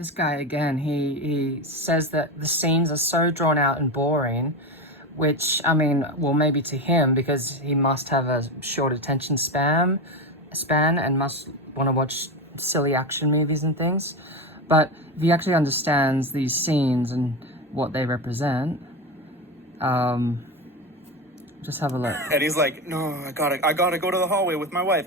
this guy again, he says that the scenes are so drawn out and boring, which, I mean, well, maybe to him, because he must have a short attention span and must want to watch silly action movies and things. But if he actually understands these scenes and what they represent, just have a look. And he's like, no, I gotta go to the hallway with my wife.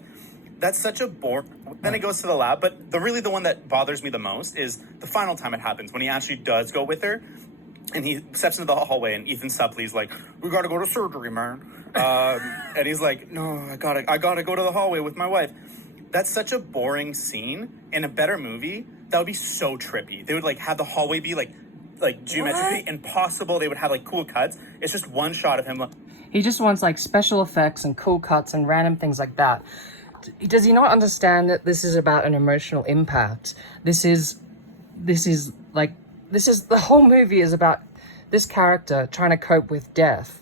That's such a bore. Then it goes to the lab, but the one that bothers me the most is the final time it happens, when he actually does go with her, and he steps into the hallway, and Ethan Suplee's like, we gotta go to surgery, man. And he's like, no, I gotta go to the hallway with my wife. That's such a boring scene. In a better movie, that would be so trippy. They would like have the hallway be like geometrically impossible. They would have like cool cuts. It's just one shot of him. He just wants like special effects and cool cuts and random things like that. Does he not understand that this is about an emotional impact? This is the whole movie is about this character trying to cope with death.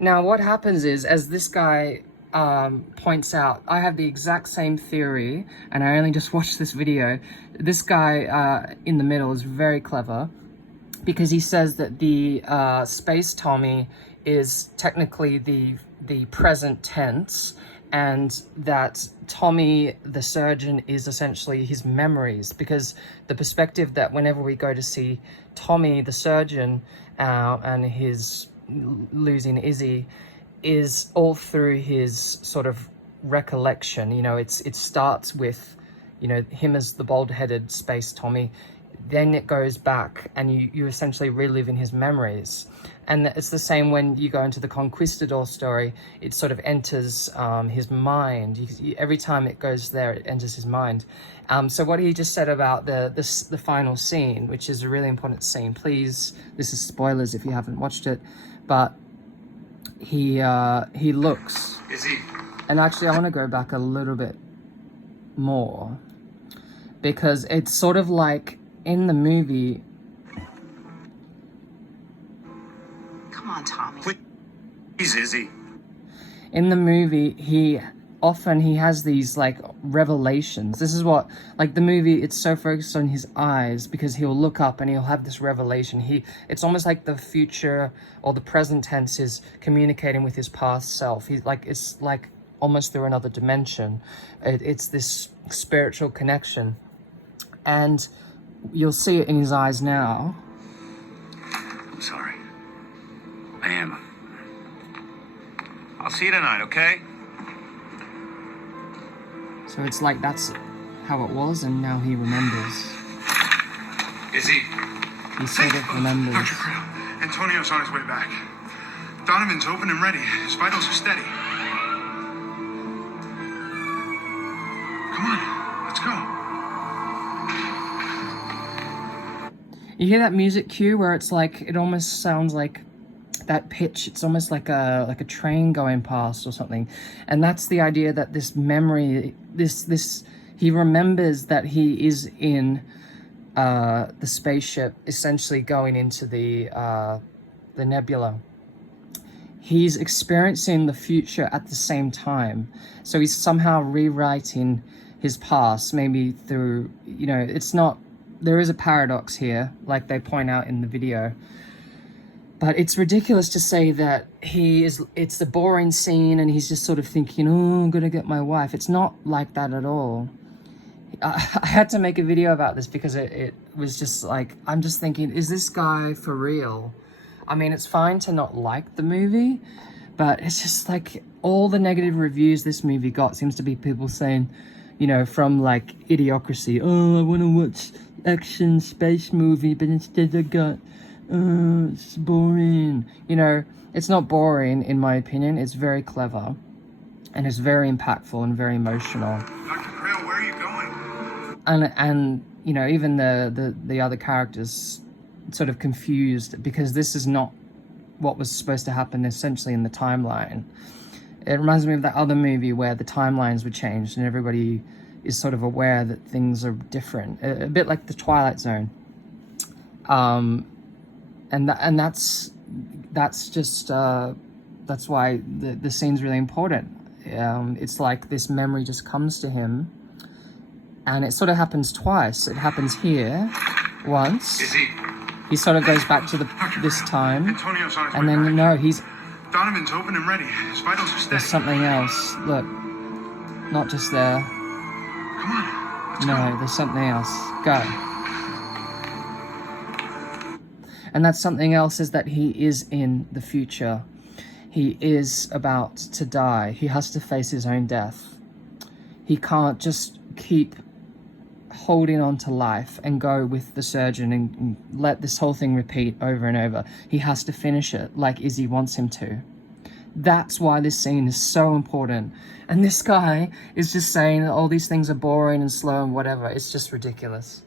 Now, what happens is, as this guy points out, I have the exact same theory, and I only just watched this video. This guy in the middle is very clever, because he says that the Space Tommy is technically the present tense, and that Tommy the surgeon is essentially his memories, because the perspective that whenever we go to see Tommy the surgeon and his losing Izzy is all through his sort of recollection. You know, it starts with, you know, him as the bald-headed Space Tommy, then it goes back and you essentially relive in his memories. And it's the same when you go into the Conquistador story. It sort of enters his mind. Every time it goes there, it enters his mind. So what he just said about the final scene, which is a really important scene, please, this is spoilers if you haven't watched it, but he looks... Is he? And actually, I want to go back a little bit more, because it's sort of like in the movie... Come on, Tommy. He's Izzy. In the movie, he has these like revelations. This is what, like, the movie, it's so focused on his eyes, because he'll look up and he'll have this revelation. It's almost like the future or the present tense is communicating with his past self. It's like almost through another dimension. It's this spiritual connection, and you'll see it in his eyes now. I'm sorry. I am. I'll see you tonight, okay? So it's like that's how it was, and now he remembers. Is he? He sort of remembers. Dr. Creel, Antonio's on his way back. Donovan's open and ready. His vitals are steady. Come on, let's go. You hear that music cue where it's like, it almost sounds like that pitch. It's almost like a train going past or something. And that's the idea that this memory, he remembers that he is in the spaceship, essentially going into the nebula. He's experiencing the future at the same time. So he's somehow rewriting his past, maybe through, you know, there is a paradox here, like they point out in the video. But it's ridiculous to say that it's the boring scene and he's just sort of thinking, oh, I'm gonna get my wife. It's not like that at all. I had to make a video about this because it was just like, I'm just thinking, is this guy for real? I mean, it's fine to not like the movie, but it's just like all the negative reviews this movie got seems to be people saying, you know, from like Idiocracy, oh, I want to watch action space movie, but instead I got, it's boring. You know, it's not boring in my opinion. It's very clever, and it's very impactful and very emotional. Dr. Creel, where are you going? And you know, even the other characters sort of confused, because this is not what was supposed to happen essentially in the timeline. It reminds me of that other movie where the timelines were changed and everybody is sort of aware that things are different, a bit like the Twilight Zone. And that's just that's why the scene's really important. It's like this memory just comes to him, and it sort of happens twice. It happens here, once. Is he? He sort of goes back to this time, Antonio's on his and way then back. he's Donovan's open and ready. His vitals are steady. there's something else. Look, not just there. Come on. Let's No, go. there's something else. Go. And that something else is that he is in the future. He is about to die. He has to face his own death. He can't just keep holding on to life and go with the surgeon and let this whole thing repeat over and over. He has to finish it like Izzy wants him to. That's why this scene is so important. And this guy is just saying that all these things are boring and slow and whatever. It's just ridiculous.